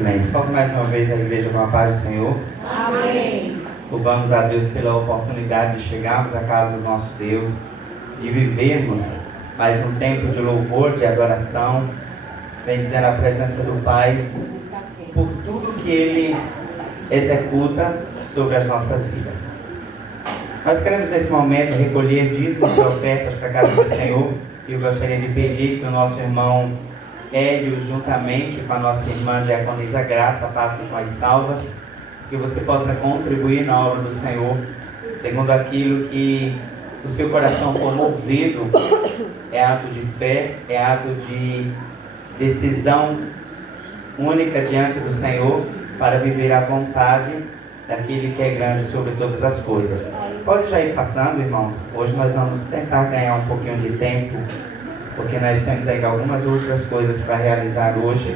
Amém. Salve mais uma vez a igreja com a paz do Senhor. Amém. Louvamos a Deus pela oportunidade de chegarmos à casa do nosso Deus, de vivermos mais um tempo de louvor, de adoração, bendizendo a presença do Pai por tudo que Ele executa sobre as nossas vidas. Nós queremos nesse momento recolher dízimos e ofertas para a casa do Senhor, e eu gostaria de pedir que o nosso irmão Hélio, juntamente com a nossa irmã Diaconisa Graça, passe com as salvas, que você possa contribuir na obra do Senhor, segundo aquilo que o seu coração for movido. É ato de fé, é ato de decisão única diante do Senhor, para viver a vontade daquele que é grande sobre todas as coisas. Pode já ir passando, irmãos. Hoje nós vamos tentar ganhar um pouquinho de tempo, porque nós temos aí algumas outras coisas para realizar hoje.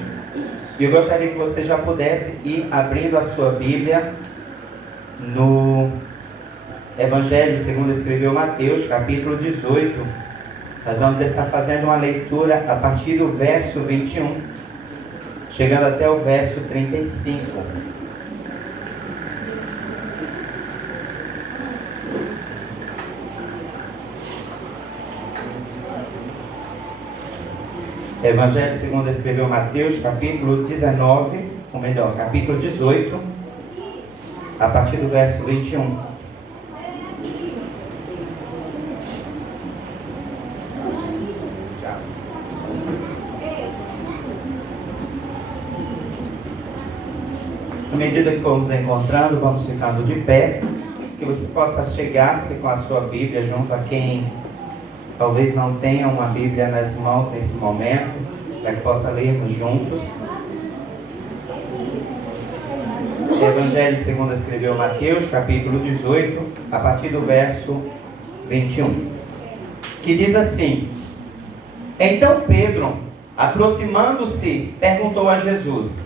E eu gostaria que você já pudesse ir abrindo a sua Bíblia no Evangelho segundo escreveu Mateus, capítulo 18. Nós vamos estar fazendo uma leitura a partir do verso 21, chegando até o verso 35. Evangelho segundo escreveu Mateus, capítulo 19, ou melhor, capítulo 18, a partir do verso 21. À medida que formos encontrando, vamos ficando de pé, que você possa chegar-se com a sua Bíblia junto a quem talvez não tenha uma Bíblia nas mãos nesse momento, para que possa lermos juntos. Evangelho segundo escreveu Mateus, capítulo 18, a partir do verso 21, que diz assim: Então Pedro, aproximando-se, perguntou a Jesus: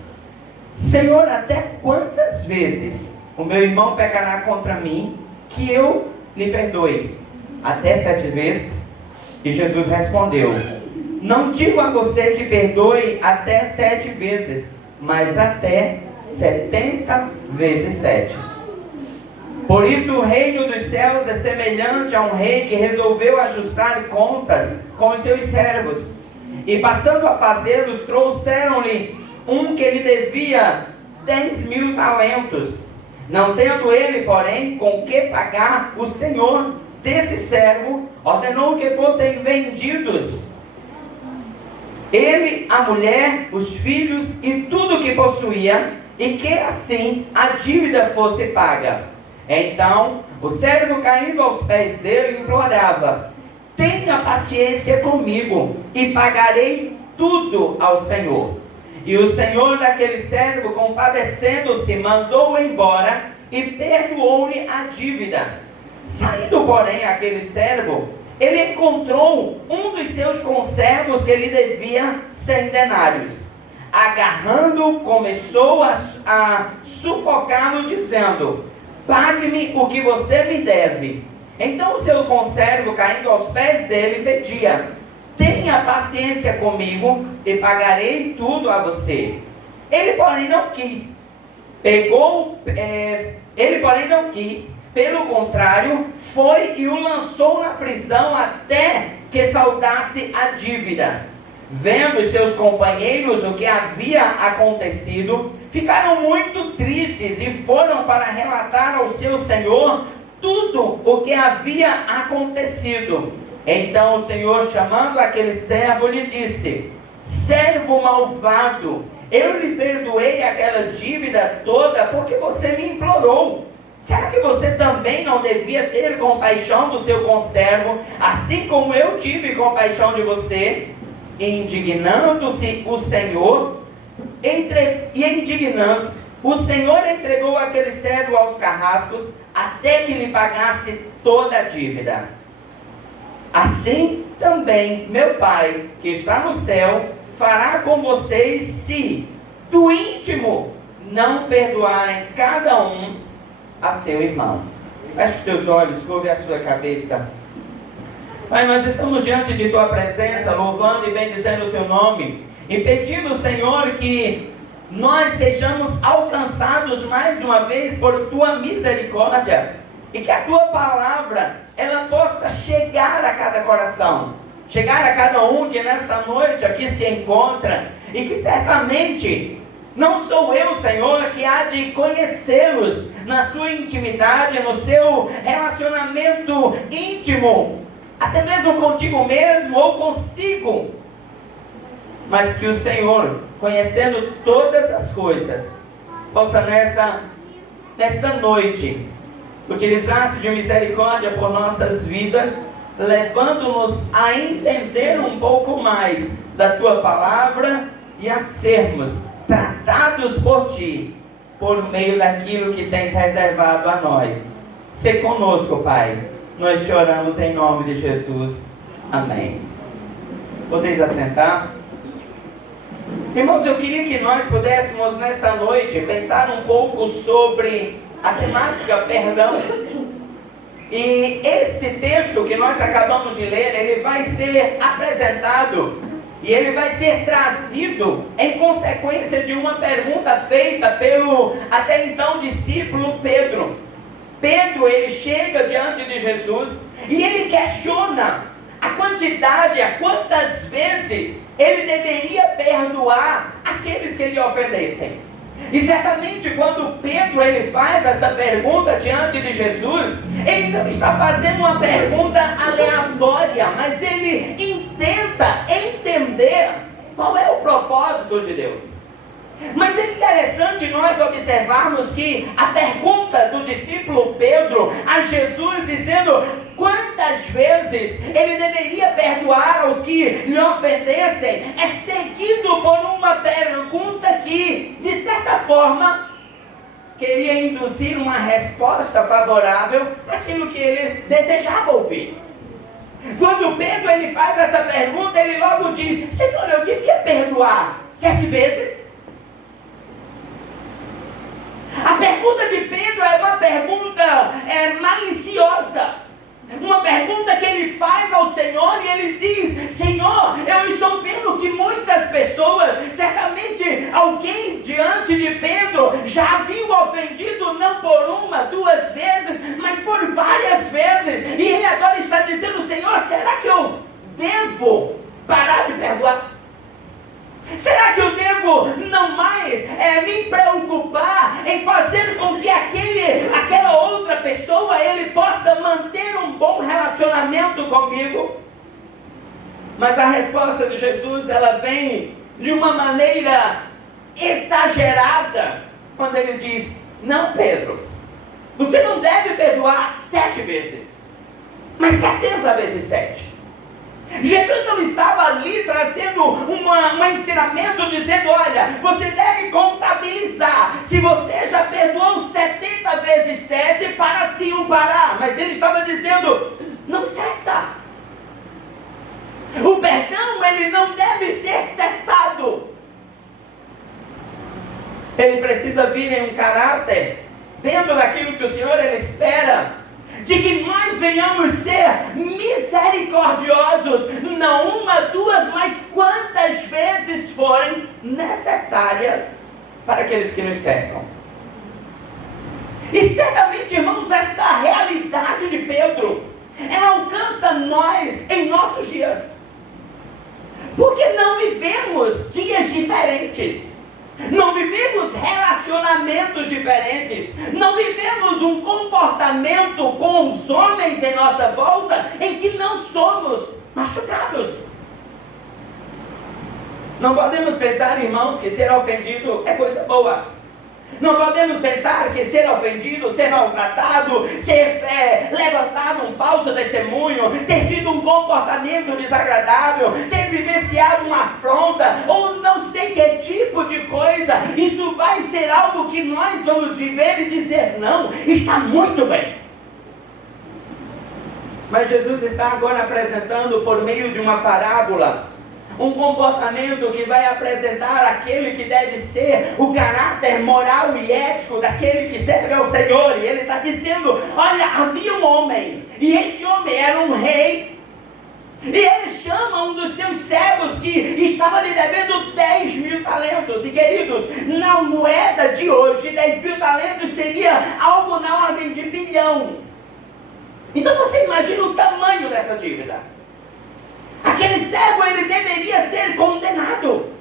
Senhor, até quantas vezes o meu irmão pecará contra mim, que eu lhe perdoe? Até 7 vezes? E Jesus respondeu: Não digo a você que perdoe até 7 vezes, mas até 70 vezes 7. Por isso o reino dos céus é semelhante a um rei que resolveu ajustar contas com os seus servos. E passando a fazê-los, trouxeram-lhe um que lhe devia 10.000 talentos. Não tendo ele, porém, com que pagar, o senhor desse servo ordenou que fossem vendidos ele, a mulher, os filhos e tudo que possuía, e que assim a dívida fosse paga. Então o servo, caindo aos pés dele, implorava: Tenha paciência comigo e pagarei tudo ao Senhor. E o senhor daquele servo, compadecendo-se, mandou-o embora e perdoou-lhe a dívida. Saindo, porém, aquele servo, ele encontrou um dos seus conservos que lhe devia 100 denários. Agarrando-o, começou a sufocá-lo, dizendo: Pague-me o que você me deve. Então o seu conservo, caindo aos pés dele, pedia: Tenha paciência comigo e pagarei tudo a você. Ele, porém, não quis. Pelo contrário, foi e o lançou na prisão até que saldasse a dívida. Vendo os seus companheiros o que havia acontecido, ficaram muito tristes e foram para relatar ao seu senhor tudo o que havia acontecido. Então o senhor, chamando aquele servo, lhe disse: Servo malvado, eu lhe perdoei aquela dívida toda porque você me implorou. Será que você também não devia ter compaixão do seu conservo, assim como eu tive compaixão de você? Indignando-se o Senhor, o Senhor entregou aquele servo aos carrascos, até que lhe pagasse toda a dívida. Assim também meu Pai, que está no céu, fará com vocês, se do íntimo não perdoarem cada um a seu irmão. Feche os teus olhos, curve a sua cabeça. Pai, nós estamos diante de Tua presença, louvando e bendizendo o Teu nome, e pedindo, Senhor, que nós sejamos alcançados mais uma vez por tua misericórdia, e que a tua palavra, ela possa chegar a cada coração, chegar a cada um que nesta noite aqui se encontra, e que certamente não sou eu, Senhor, que há de conhecê-los na sua intimidade, no seu relacionamento íntimo, até mesmo contigo mesmo ou consigo, mas que o Senhor, conhecendo todas as coisas, possa nesta noite utilizar-se de misericórdia por nossas vidas, levando-nos a entender um pouco mais da tua palavra e a sermos tratados por ti, por meio daquilo que tens reservado a nós. Sê conosco, Pai. Nós te oramos em nome de Jesus. Amém. Podeis assentar? Irmãos, eu queria que nós pudéssemos nesta noite pensar um pouco sobre a temática perdão. E esse texto que nós acabamos de ler, ele vai ser apresentado e ele vai ser trazido em consequência de uma pergunta feita pelo até então discípulo Pedro. Pedro, ele chega diante de Jesus e ele questiona a quantidade, a quantas vezes ele deveria perdoar aqueles que lhe ofendessem. E certamente quando Pedro ele faz essa pergunta diante de Jesus, ele não está fazendo uma pergunta aleatória, mas ele intenta entender qual é o propósito de Deus. Mas é interessante nós observarmos que a pergunta do discípulo Pedro a Jesus, dizendo quantas vezes ele deveria perdoar aos que lhe ofendessem, é seguido por uma pergunta que, de certa forma, queria induzir uma resposta favorável àquilo que ele desejava ouvir. Quando Pedro ele faz essa pergunta, ele logo diz: Senhor, eu devia perdoar 7 vezes? A pergunta de Pedro é uma pergunta maliciosa, uma pergunta que ele faz ao Senhor, e ele diz: Senhor, eu estou vendo que muitas pessoas, certamente alguém diante de Pedro já havia ofendido não por 1, 2 vezes, mas por várias vezes, e ele agora está dizendo: Senhor, será que eu devo parar de perdoar? Será que eu devo não mais me preocupar em fazer com que aquela outra pessoa ele possa manter um bom relacionamento comigo? Mas a resposta de Jesus, ela vem de uma maneira exagerada, quando ele diz: não, Pedro, você não deve perdoar 7 vezes, mas 70 vezes 7. Jesus não estava ali trazendo um ensinamento dizendo: olha, você deve contabilizar, se você já perdoou 70 vezes 7, para sim o parar. Mas ele estava dizendo: não cessa. O perdão, ele não deve ser cessado. Ele precisa vir em um caráter, dentro daquilo que o Senhor ele espera, de que nós venhamos ser misericordiosos, não 1, 2, mas quantas vezes forem necessárias para aqueles que nos cercam. E certamente, irmãos, essa realidade de Pedro, ela alcança nós em nossos dias, porque não vivemos dias diferentes, não vivemos relacionamentos diferentes, não vivemos um comportamento com os homens em nossa volta em que não somos machucados. Não podemos pensar, irmãos, que ser ofendido é coisa boa. Não podemos pensar que ser ofendido, ser maltratado, ser levantado um falso testemunho, ter tido um comportamento desagradável, ter vivenciado uma afronta, ou não sei que tipo de coisa, isso vai ser algo que nós vamos viver e dizer: não, está muito bem. Mas Jesus está agora apresentando por meio de uma parábola um comportamento que vai apresentar aquele que deve ser o caráter moral e ético daquele que serve ao Senhor. E ele está dizendo: olha, havia um homem, e este homem era um rei, E ele chama um dos seus servos que estava lhe devendo 10.000 talentos. E queridos, na moeda de hoje, 10.000 talentos seria algo na ordem de 1 bilhão. Então você imagina o tamanho dessa dívida. Aquele servo, ele deveria ser condenado.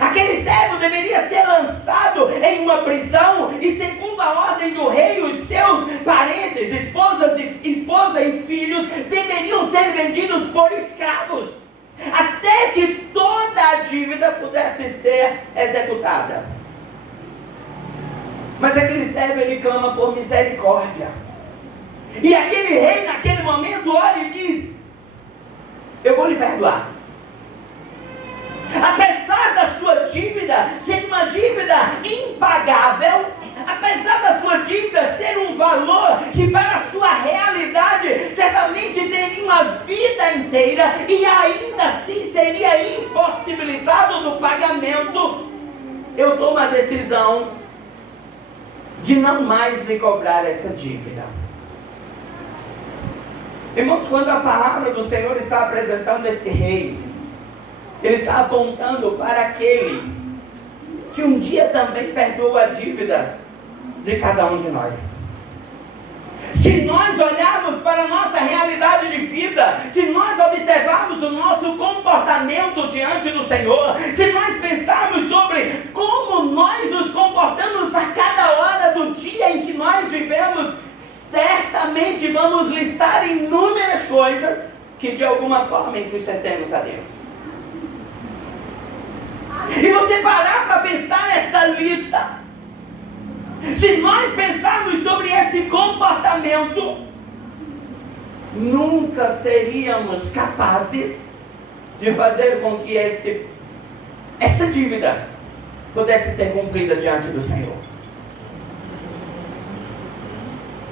Aquele servo deveria ser lançado em uma prisão, e segundo a ordem do rei, os seus parentes, esposa e filhos, deveriam ser vendidos por escravos, até que toda a dívida pudesse ser executada. Mas aquele servo, ele clama por misericórdia. E aquele rei, naquele momento, olha e diz: eu vou lhe perdoar. Apesar da sua dívida ser uma dívida impagável, apesar da sua dívida ser um valor que para a sua realidade certamente teria uma vida inteira e ainda assim seria impossibilitado do pagamento, eu tomo a decisão de não mais lhe cobrar essa dívida. Irmãos, quando a palavra do Senhor está apresentando este rei, ele está apontando para aquele que um dia também perdoou a dívida de cada um de nós. Se nós olharmos para a nossa realidade de vida, se nós observarmos o nosso comportamento diante do Senhor, se nós pensarmos sobre como nós nos comportamos a cada hora do dia em que nós vivemos, certamente vamos listar inúmeras coisas que de alguma forma entristecemos a Deus. E você parar para pensar nesta lista, se nós pensarmos sobre esse comportamento, nunca seríamos capazes de fazer com que essa dívida pudesse ser cumprida diante do Senhor.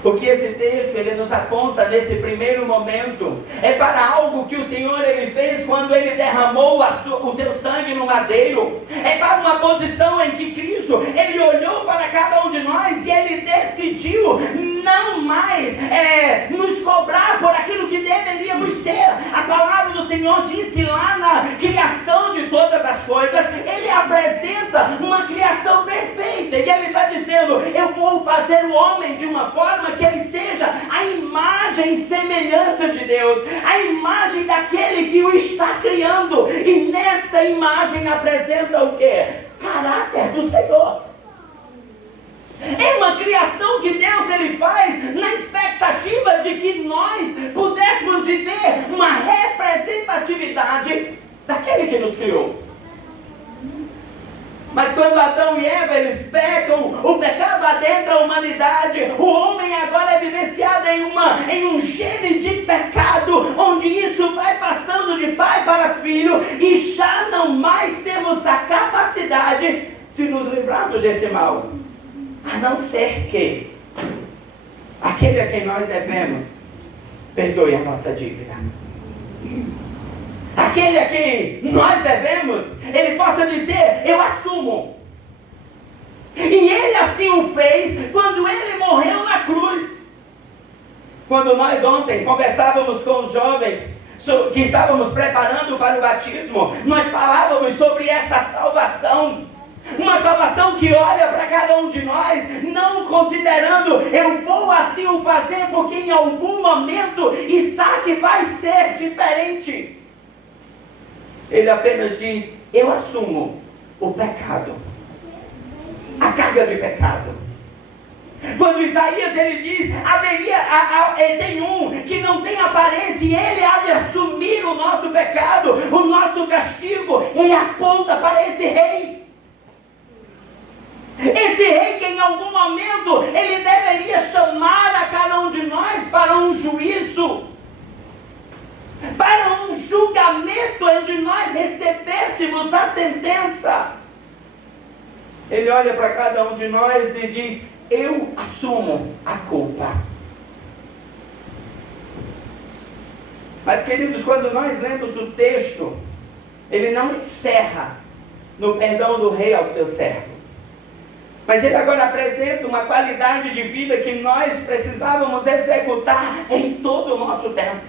Porque esse texto, ele nos aponta nesse primeiro momento, é para algo que o Senhor, ele fez quando ele derramou o seu sangue no madeiro. É para uma posição em que Cristo, ele olhou para cada um de nós e ele decidiu não mais nos cobrar por aquilo que deveríamos ser. A palavra do Senhor diz que lá na criação de todas as coisas, ele apresenta uma criação perfeita. E ele está dizendo: eu vou fazer o homem de uma forma que ele seja a imagem e semelhança de Deus, a imagem daquele que o está criando. E nessa imagem apresenta o quê? Caráter do Senhor. É uma criação que Deus, ele faz na expectativa de que nós pudéssemos viver uma representatividade daquele que nos criou. Mas quando Adão e Eva, eles pecam, o pecado adentra a humanidade, o homem agora é vivenciado em um gene de pecado, onde isso vai passando de pai para filho, e já não mais temos a capacidade de nos livrarmos desse mal, a não ser que aquele a quem nós devemos perdoe a nossa dívida. Aquele a quem nós devemos, ele possa dizer: eu assumo. E ele assim o fez quando ele morreu na cruz. Quando nós ontem conversávamos com os jovens que estávamos preparando para o batismo, nós falávamos sobre essa salvação. Uma salvação que olha para cada um de nós, não considerando eu vou assim o fazer porque em algum momento Isaac vai ser diferente. Ele apenas diz: eu assumo o pecado, a carga de pecado. Quando Isaías, ele diz: tem um que não tem aparência e ele há de assumir o nosso pecado, o nosso castigo. Ele aponta para esse rei. Esse rei que em algum momento ele deveria chamar a cada um de nós para um juízo, para um julgamento onde nós recebêssemos a sentença. Ele olha para cada um de nós e diz: eu assumo a culpa. Mas, queridos, quando nós lemos o texto, ele não encerra no perdão do rei ao seu servo, mas ele agora apresenta uma qualidade de vida que nós precisávamos executar em todo o nosso tempo.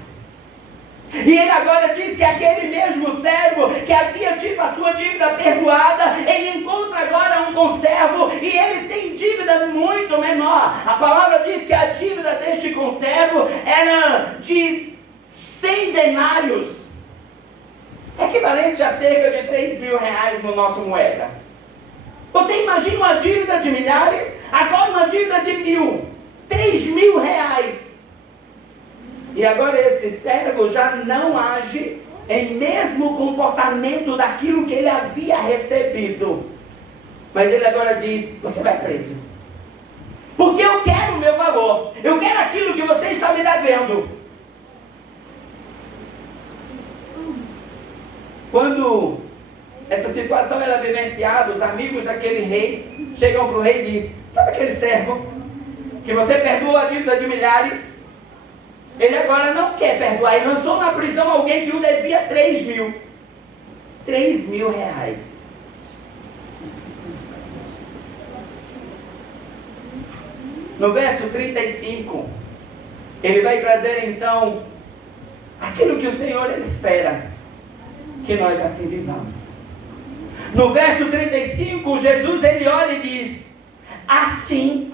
E ele agora diz que aquele mesmo servo que havia tido a sua dívida perdoada, ele encontra agora um conservo e ele tem dívida muito menor. A palavra diz que a dívida deste conservo era de 100 denários, equivalente a cerca de 3 mil reais no nosso moeda. Você imagina uma dívida de milhares, agora uma dívida de 3 mil reais. E agora esse servo já não age em mesmo comportamento daquilo que ele havia recebido. Mas ele agora diz: você vai preso. Porque eu quero o meu valor. Eu quero aquilo que você está me devendo. Quando essa situação ela é vivenciada, os amigos daquele rei chegam para o rei e dizem: sabe aquele servo que você perdoou a dívida de milhares? Ele agora não quer perdoar, ele lançou na prisão alguém que o devia 3 mil. 3 mil reais. No verso 35, ele vai trazer então aquilo que o Senhor ele espera que nós assim vivamos. No verso 35, Jesus ele olha e diz: assim,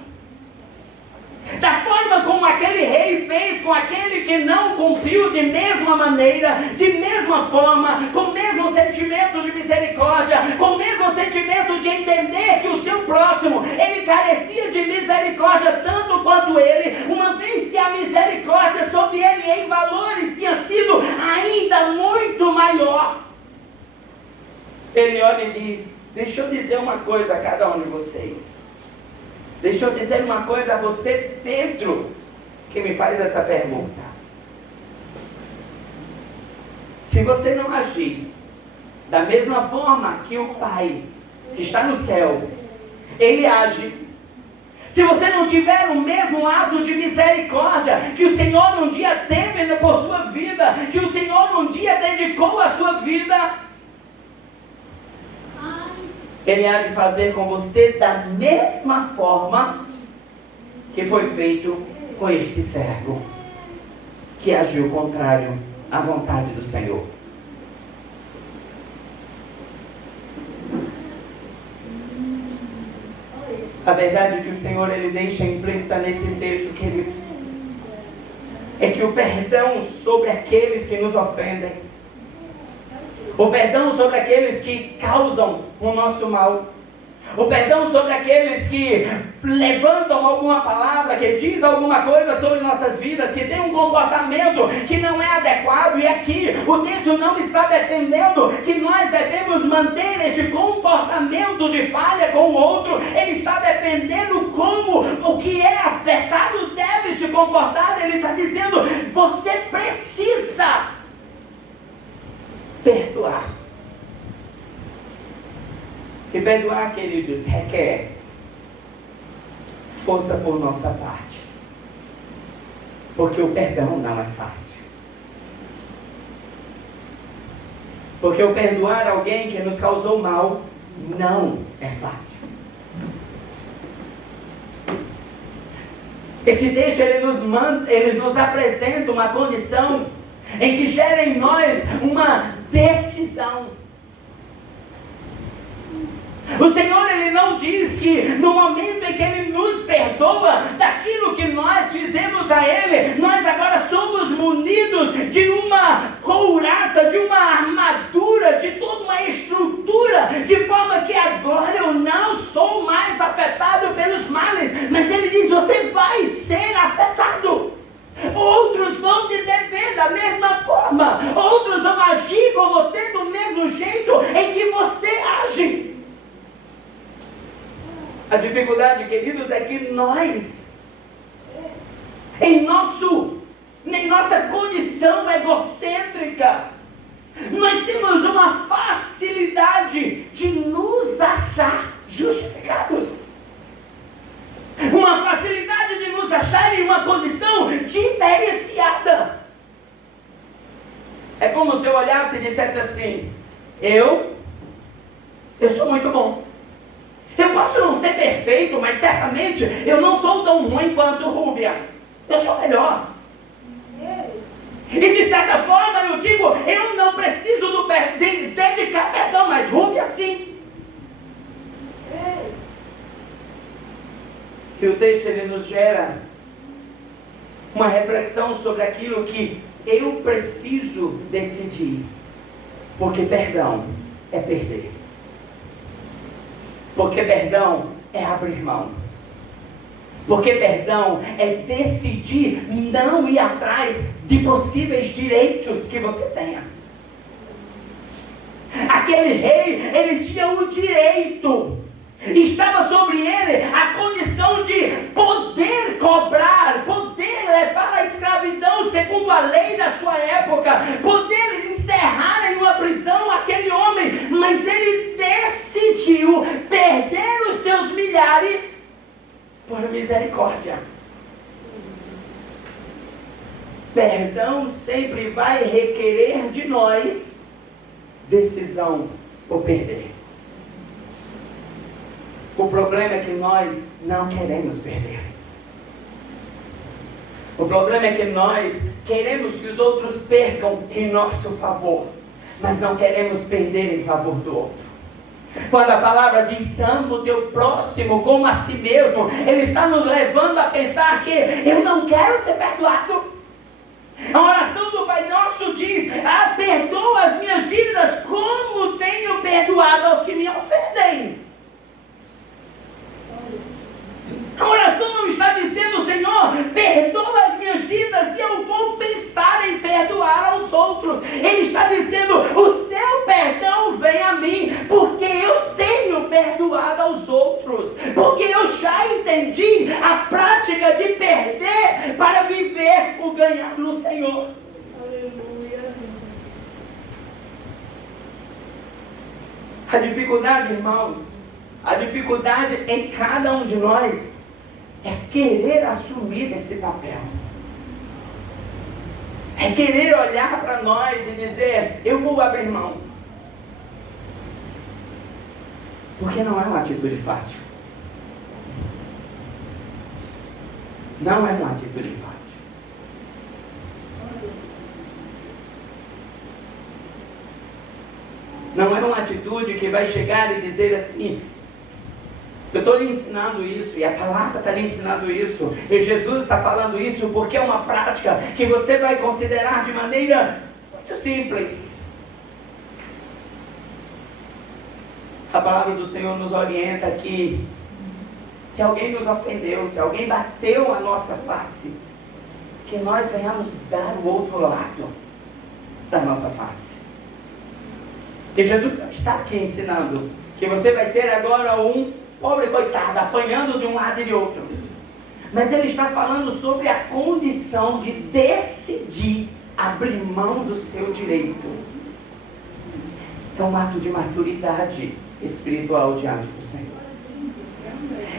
da forma como aquele rei fez com aquele que não cumpriu, de mesma maneira, de mesma forma, com o mesmo sentimento de misericórdia, com o mesmo sentimento de entender que o seu próximo, ele carecia de misericórdia tanto quanto ele, uma vez que a misericórdia sobre ele em valores tinha sido ainda muito maior. Ele olha e diz: deixa eu dizer uma coisa a cada um de vocês. Deixa eu dizer uma coisa a você, Pedro, que me faz essa pergunta. Se você não agir da mesma forma que o Pai, que está no céu, Ele age. Se você não tiver o mesmo ato de misericórdia que o Senhor um dia teve por sua vida, que o Senhor um dia dedicou a sua vida, Ele há de fazer com você da mesma forma que foi feito com este servo, que agiu contrário à vontade do Senhor. A verdade que o Senhor ele deixa implícita nesse texto, queridos, é que o perdão sobre aqueles que nos ofendem, o perdão sobre aqueles que causam o nosso mal, o perdão sobre aqueles que levantam alguma palavra, que diz alguma coisa sobre nossas vidas, que tem um comportamento que não é adequado, e aqui o texto não está defendendo que nós devemos manter este comportamento de falha com o outro. Ele está defendendo como o que é afetado deve se comportar. Ele está dizendo: você precisa perdoar. E perdoar, queridos, requer força por nossa parte, porque o perdão não é fácil. Porque o perdoar alguém que nos causou mal não é fácil. Esse texto ele nos apresenta uma condição em que gera em nós uma decisão. O Senhor ele não diz que no momento em que Ele nos perdoa daquilo que nós fizemos a Ele, nós agora somos munidos de uma couraça, de uma armadura, de toda uma estrutura, de forma que agora eu não sou mais afetado pelos males. Mas Ele diz: você vai ser afetado. Outros vão te dever da mesma forma, outros vão agir com você do mesmo jeito em que você age. A dificuldade, queridos, é que nós, em nossa condição egocêntrica, nós temos uma facilidade de nos achar justificados. Uma facilidade de nos achar em uma condição diferenciada. É como se eu olhasse e dissesse assim: eu sou muito bom. Eu posso não ser perfeito, mas certamente eu não sou tão ruim quanto Rúbia. Eu sou melhor. E de certa forma eu digo, eu não preciso dedicar perdão, mas Rúbia sim. E o texto ele nos gera uma reflexão sobre aquilo que eu preciso decidir. Porque perdão é perder. Porque perdão é abrir mão. Porque perdão é decidir não ir atrás de possíveis direitos que você tenha. Aquele rei, ele tinha o direito, estava sobre ele a condição de poder cobrar, poder levar à escravidão segundo a lei da sua época, poder encerrar em uma prisão aquele homem, mas ele decidiu perder os seus milhares por misericórdia. Perdão sempre vai requerer de nós decisão por perder. O problema é que nós não queremos perder. O problema é que nós queremos que os outros percam em nosso favor, mas não queremos perder em favor do outro. Quando a palavra diz ama o teu próximo como a si mesmo, ele está nos levando a pensar que eu não quero ser perdoado. A oração do Pai Nosso diz: perdoa as minhas dívidas como tenho perdoado aos que me ofendem. A oração não está dizendo: Senhor, perdoa as minhas dívidas e eu vou pensar em perdoar aos outros. Ele está dizendo: o seu perdão vem a mim, porque eu tenho perdoado aos outros, porque eu já entendi a prática de perder para viver o ganhar no Senhor. Aleluia. A dificuldade, irmãos, a dificuldade em cada um de nós é querer assumir esse papel. É querer olhar para nós e dizer: eu vou abrir mão. Porque não é uma atitude fácil. Não é uma atitude fácil. Não é uma atitude que vai chegar e dizer assim: eu estou lhe ensinando isso, e a palavra está lhe ensinando isso, e Jesus está falando isso, porque é uma prática que você vai considerar de maneira muito simples. A palavra do Senhor nos orienta que se alguém nos ofendeu, se alguém bateu a nossa face, que nós venhamos dar o outro lado da nossa face. E Jesus está aqui ensinando que você vai ser agora um pobre coitado, apanhando de um lado e de outro. Mas ele está falando sobre a condição de decidir abrir mão do seu direito. É um ato de maturidade espiritual diante do Senhor.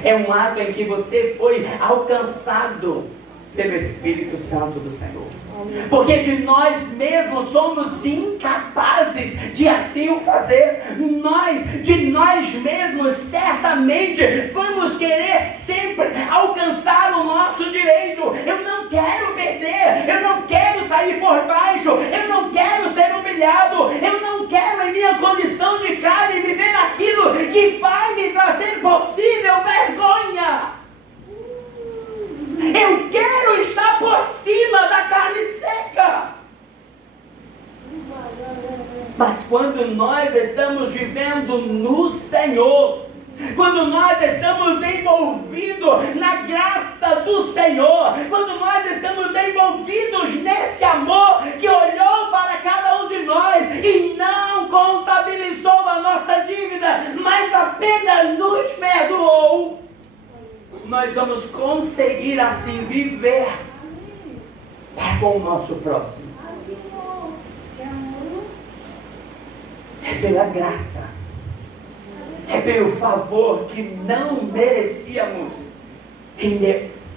É um ato em que você foi alcançado pelo Espírito Santo do Senhor. Porque de nós mesmos somos incapazes de assim o fazer. De nós mesmos, certamente vamos querer sempre alcançar o nosso direito. Eu não quero perder, eu não quero sair por baixo, eu não quero ser humilhado, eu não quero em minha condição de carne viver aquilo que vai me trazer possível vergonha. Eu quero estar por cima da carne seca. Mas quando nós estamos vivendo no Senhor, quando nós estamos envolvidos na graça do Senhor, quando nós estamos envolvidos nesse amor que olhou para cada um de nós e não contabilizou a nossa dívida, mas apenas nos perdoou, nós vamos conseguir assim viver para com o nosso próximo. É pela graça, é pelo favor que não merecíamos em Deus.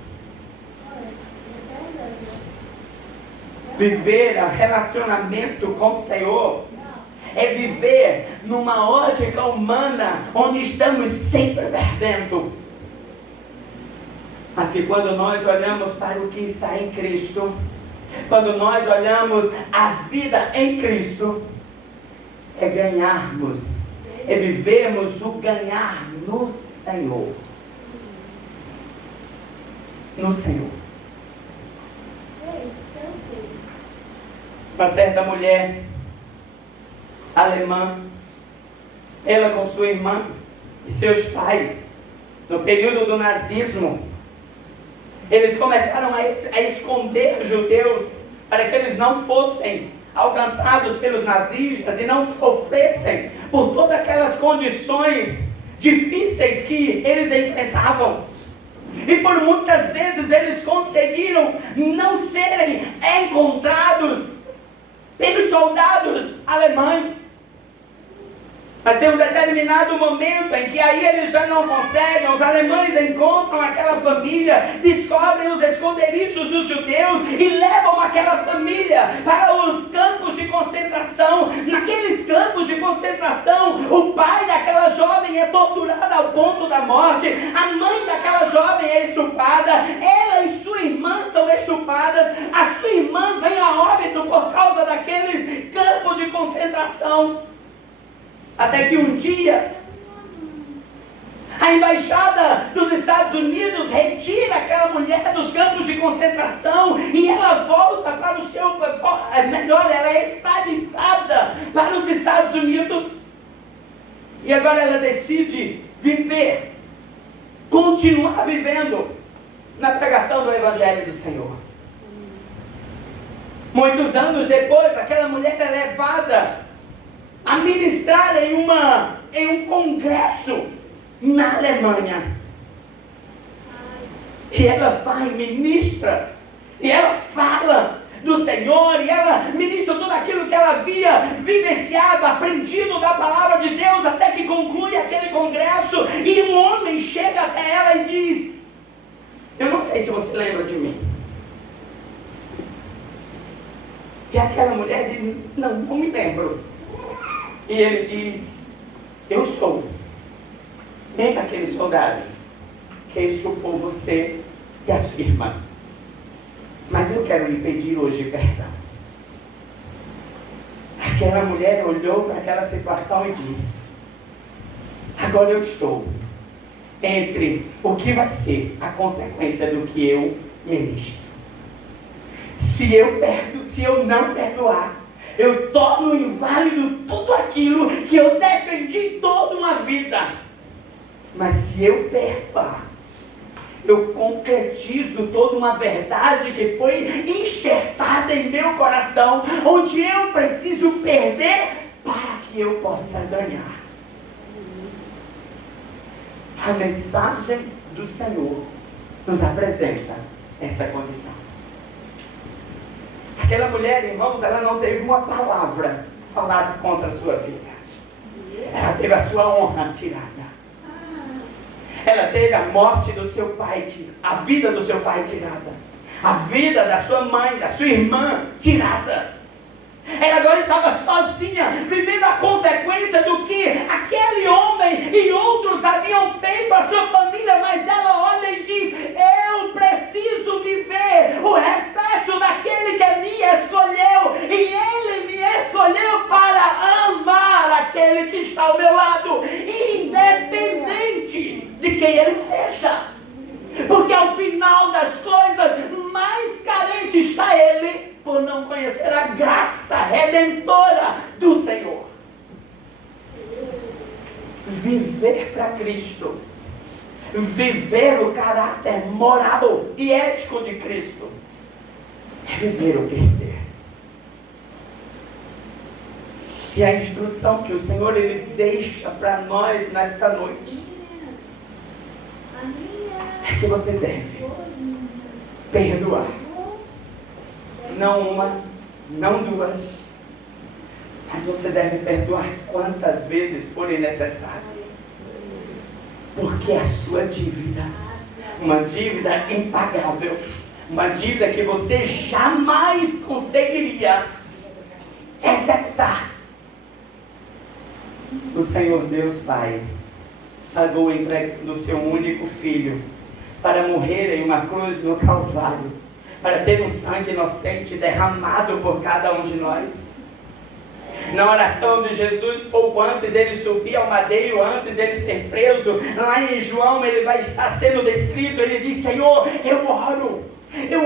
Viver um relacionamento com o Senhor é viver numa ótica humana onde estamos sempre perdendo. Mas que quando nós olhamos para o que está em Cristo, Quando nós olhamos a vida em Cristo, é ganharmos, é vivermos o ganhar no Senhor. No Senhor. Uma certa mulher alemã, ela com sua irmã e seus pais, no período do nazismo, eles começaram a esconder judeus para que eles não fossem alcançados pelos nazistas e não sofressem por todas aquelas condições difíceis que eles enfrentavam. E por muitas vezes eles conseguiram não serem encontrados pelos soldados alemães. Mas tem um determinado momento em que aí eles já não conseguem, os alemães encontram aquela família, descobrem os esconderijos dos judeus e levam aquela família para os campos de concentração. Naqueles campos de concentração, o pai daquela jovem é torturado ao ponto da morte, a mãe daquela jovem é estuprada, ela e sua irmã são estupradas, a sua irmã vem a óbito por causa daqueles campos de concentração. Até que um dia, a embaixada dos Estados Unidos retira aquela mulher dos campos de concentração e ela volta para o seu... Melhor, ela é extraditada para os Estados Unidos. E agora ela decide viver, continuar vivendo na pregação do Evangelho do Senhor. Muitos anos depois, aquela mulher é levada a ministrar em um congresso na Alemanha. E ela vai, ministra, e ela fala do Senhor, e ela ministra tudo aquilo que ela havia vivenciado, aprendido da palavra de Deus, até que conclui aquele congresso, e um homem chega até ela e diz: eu não sei se você lembra de mim. E aquela mulher diz: não me lembro. E ele diz: eu sou um daqueles soldados que estuprou você e a sua irmã. Mas eu quero lhe pedir hoje perdão. Aquela mulher olhou para aquela situação e disse: agora eu estou entre o que vai ser a consequência do que eu ministro. Se eu não perdoar, eu torno inválido tudo aquilo que eu defendi toda uma vida. Mas se eu perdoar, eu concretizo toda uma verdade que foi enxertada em meu coração, onde eu preciso perder para que eu possa ganhar. A mensagem do Senhor nos apresenta essa condição. Aquela mulher, irmãos, ela não teve uma palavra falada contra a sua vida. Ela teve a sua honra tirada. Ela teve a morte do seu pai, a vida do seu pai tirada. A vida da sua mãe, da sua irmã tirada. Ela agora estava sozinha, vivendo a consequência do que aquele homem e outros haviam feito à sua família. Mas ela olha e diz: eu preciso viver o reflexo daquele que me escolheu. E ele me escolheu para amar aquele que está ao meu lado, independente de quem ele seja. Porque ao final das coisas, mais carente está ele por não conhecer a graça redentora do Senhor. Viver para Cristo, viver o caráter moral e ético de Cristo, é viver o perder. E a instrução que o Senhor ele deixa para nós nesta noite é que você deve perdoar. Não uma, não duas, mas você deve perdoar quantas vezes forem necessário. Porque a sua dívida, uma dívida impagável, uma dívida que você jamais conseguiria executar, o Senhor Deus Pai pagou entregando o seu único filho para morrer em uma cruz no Calvário, para ter um sangue inocente derramado por cada um de nós. Na oração de Jesus, pouco antes dele subir ao madeiro, antes dele ser preso, lá em João ele vai estar sendo descrito, ele diz: Senhor, eu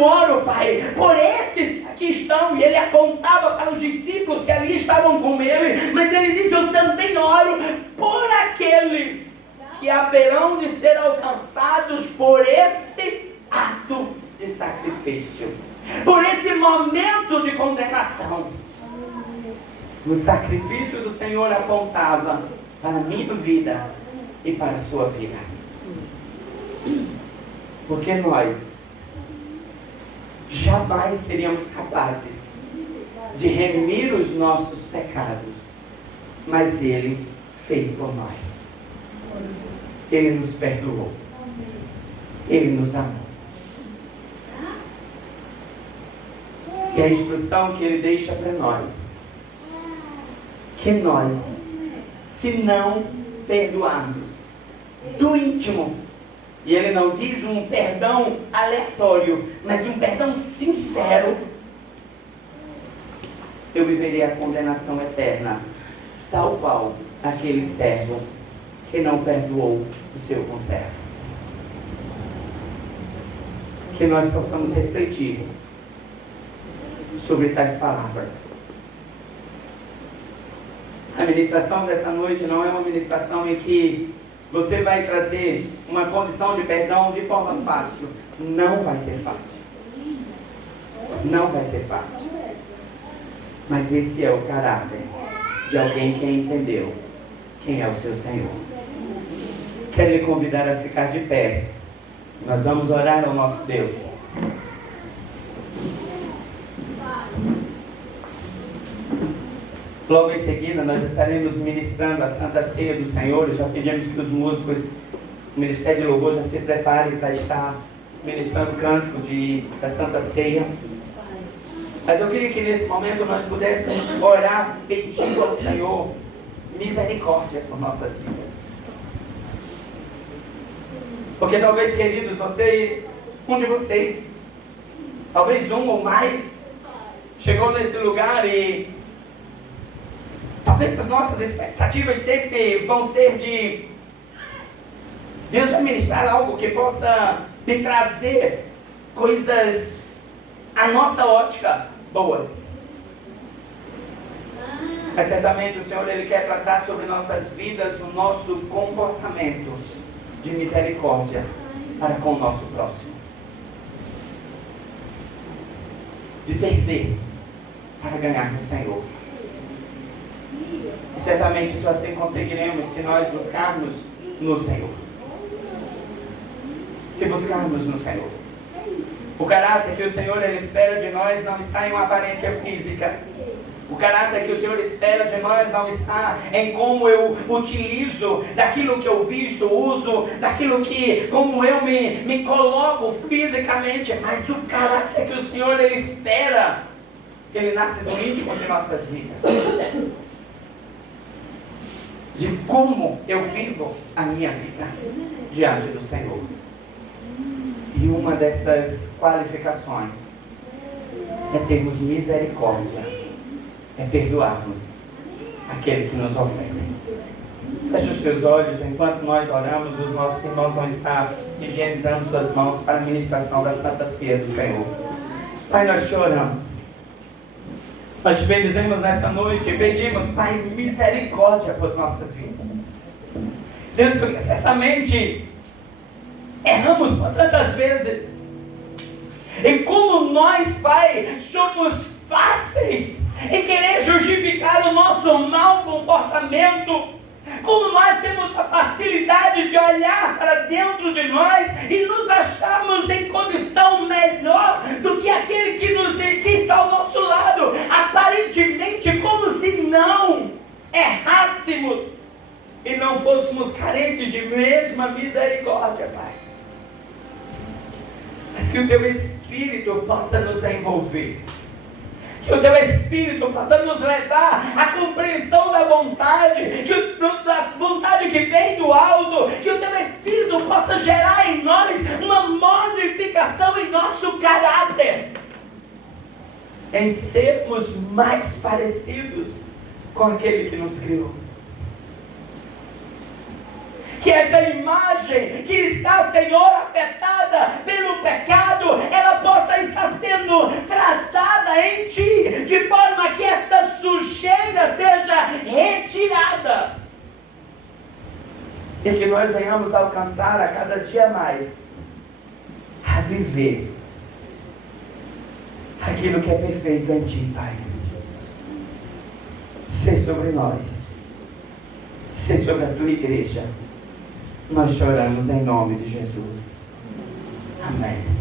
oro, Pai, por esses que aqui estão. E ele apontava para os discípulos que ali estavam com ele, mas ele diz: eu também oro por aqueles que haverão de ser alcançados por esse ato de sacrifício, por esse momento de condenação. O sacrifício do Senhor apontava para a minha vida e para a sua vida. Porque nós jamais seríamos capazes de remir os nossos pecados, mas Ele fez por nós. Ele nos perdoou. Ele nos amou. E a instrução que Ele deixa para nós, que nós, se não perdoarmos do íntimo, e Ele não diz um perdão aleatório, mas um perdão sincero, eu viverei a condenação eterna, tal qual aquele servo que não perdoou o seu conservo. Que nós possamos refletir sobre tais palavras. A ministração dessa noite não é uma ministração em que você vai trazer uma condição de perdão de forma fácil. Não vai ser fácil. Não vai ser fácil. Mas esse é o caráter de alguém que entendeu quem é o seu Senhor. Quero lhe convidar a ficar de pé. Nós vamos orar ao nosso Deus. Logo em seguida, nós estaremos ministrando a Santa Ceia do Senhor. Já pedimos que os músicos do Ministério de Louvor já se preparem para estar ministrando o cântico da Santa Ceia. Mas eu queria que nesse momento nós pudéssemos orar pedindo ao Senhor misericórdia por nossas vidas. Porque talvez, queridos, um de vocês, talvez um ou mais, chegou nesse lugar e talvez as nossas expectativas sempre vão ser de Deus vai ministrar algo que possa me trazer coisas, a nossa ótica, boas. Mas certamente o Senhor, Ele quer tratar sobre nossas vidas o nosso comportamento de misericórdia para com o nosso próximo. De perder para ganhar no Senhor. E certamente só assim conseguiremos se nós buscarmos no Senhor. Se buscarmos no Senhor. O caráter que o Senhor Ele espera de nós não está em uma aparência física. O caráter que o Senhor espera de nós não está em como eu utilizo daquilo que eu visto, uso, daquilo que, como eu me coloco fisicamente. Mas o caráter que o Senhor Ele espera, Ele nasce do íntimo de nossas vidas. De como eu vivo a minha vida diante do Senhor. E uma dessas qualificações é termos misericórdia, é perdoarmos aquele que nos ofende. Feche os teus olhos, enquanto nós oramos, os nossos irmãos vão estar higienizando suas mãos para a ministração da Santa Ceia do Senhor. Pai, nós te oramos. Nós te bendizemos nessa noite e pedimos, Pai, misericórdia por nossas vidas. Deus, porque certamente erramos por tantas vezes. E como nós, Pai, somos fáceis em querer justificar o nosso mau comportamento. Como nós temos a facilidade de olhar para dentro de nós e nos acharmos em condição melhor do que aquele que está ao nosso lado. Aparentemente como se não errássemos e não fôssemos carentes de mesma misericórdia, Pai. Mas que o Teu Espírito possa nos envolver. Que o Teu Espírito possa nos levar à compreensão da vontade, da vontade que vem do alto. Que o Teu Espírito possa gerar em nós uma modificação em o nosso caráter em sermos mais parecidos com aquele que nos criou. Que essa imagem que está, Senhor, afetada pelo pecado, ela possa estar sendo tratada em Ti, de forma que essa sujeira seja retirada. E que nós venhamos alcançar a cada dia mais a viver aquilo que é perfeito em Ti, Pai. Ser sobre nós, ser sobre a Tua igreja. Nós choramos em nome de Jesus. Amém.